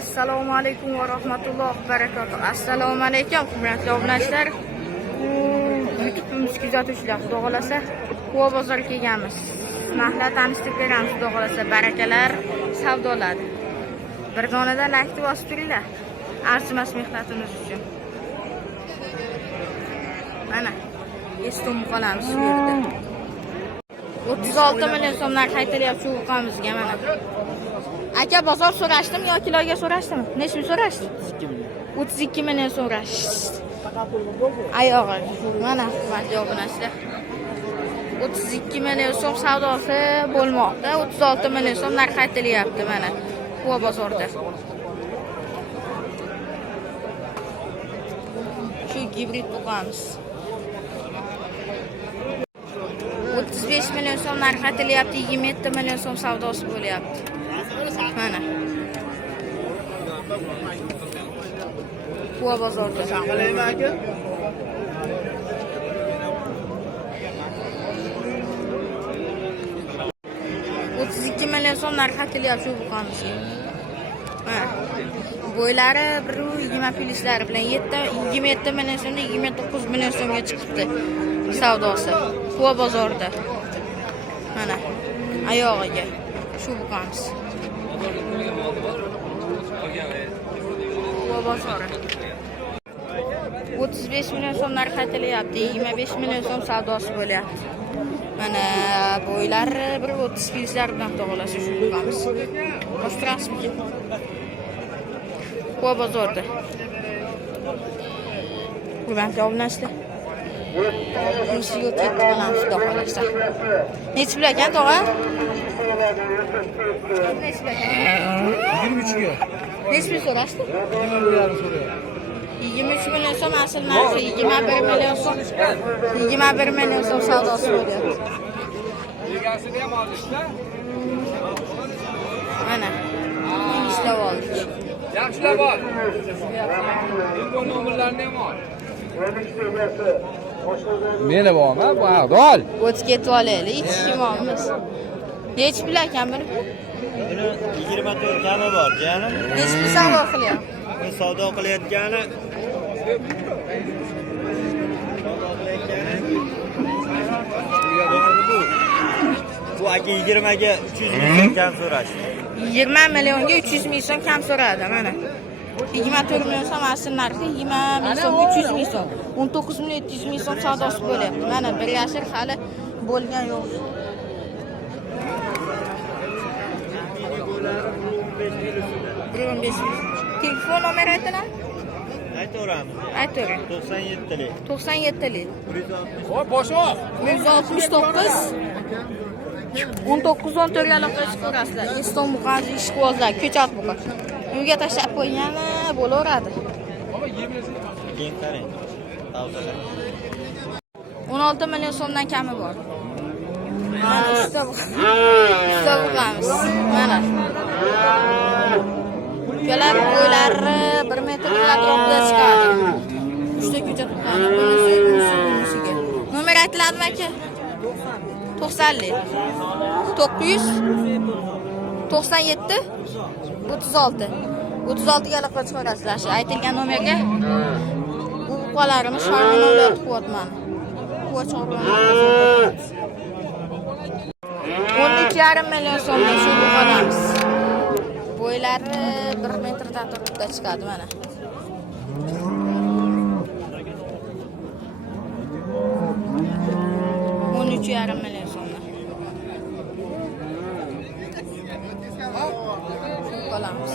Assalomu alaykum va rahmatullohi va barakatuh. Assalomu alaykum hurmatli obunachilar. YouTube'imiz kuzatuvchilar, xudo xolasa, Quva bozoriga kelganmiz. Narxlar tanishtirib beramiz, xudo xolasa. Barakalar, savdolar. Bir donadan laykni bosib turinglar. Arzimas mehnatimiz uchun. Mana, eston qolamiz shu yerda. 36 million so'mdan qaytaryapti shu uqamizga mana. Aka bozor so'rashdim yo kiloga so'rashdimi? Nechmi so'rashdi? 32 million so'rashdi. Oyog'i mana hurmatli obunachilar. 32 million so'm savdosi bo'lmoqda. 36 million so'm narx qaytaryapti mana Quva bozorda. Shu gibrid buqamiz. 35 million so'm narx aytilyapti, 27 million so'm savdosi bo'lyapti. Mana. Quva bozorda. 32 million so'm narx aytilyapti shu buqamizga. Mana. Bo'ylari 1.20 plyuslari bilan 27 million so'mdan 29 million so'mga chiqibdi savdosi. Quva bozorida. Mana oyog'iga shu buqamiz. Quva bozori. 35 million so'm narx aytilyapti, 25 million so'm savdosi bo'lyapti. Mana bo'ylari 1.30 plyuslar bilan tog'lasi shu buqamiz. Boshtirasizmi? Quva bozorida. Hurmatli obunachilar. Kursiga ketib qolamiz, xudo xolasa. Nech pul ekan, tog'a? Nech pul ekan? 23 ga. Nech pul so'rashdi? 20 so'rayapti. 23 million so'm asl narxi, 21 million so'm. 21 million so'm savdosi bo'lyapti. Egasini ham oldingda? Mana. Ishlab oldik. Yaxshilab ol. Bu nomerlarni ham ol. Meni bormi? Bu ol. O'tib ketib olaylik, ichishimiz. Nech pul ekan buni? Buni 24 kami bor, jiyanim. Nech pul savdo qilyapti? Bu savdo qilayotgani bu aka 20 ga 300 ming so'm kam so'rashdi. 20 millionga 300 ming so'm kam so'radi mana. 24 million so'm asl narxi, 20 ming so'm 300 ming so'm. 19 million 700 ming so'm savdosi bo'lyapti. Mana bir yashir hali bo'lgan yo'q. Telefon nomeri aytaman? Aytaveramiz. Aytavering. 97lik. 97lik. Voy boshmoq. 169 19-14 aloqa chiqarasizlar. Eston buqasi ishqibozlar, ko'chat buqa. Uyga tashlab qo'ygani bo'laveradi. Keyin qarang. Savdolar. 16 million so'mdan kami bor. Mana buqamiz. Mana. Ukalar bo'ylari 1 metr atrofida chiqadi. Uchta ko'chat buqani. Bunisiga. Nomer aytiladimi aka? 90lik. 900 97 36 36 ga aloqa chiqarasizlar. Shu aytilgan nomerga bu buqalarimiz Farg'ona viloyati Quvatman. Quva chorvani. 12,5 million so'mga shu buqalarimiz. Bo'ylari 1 metr atrofida chiqadi mana. 13,5 million so'mdan. Qolamiz.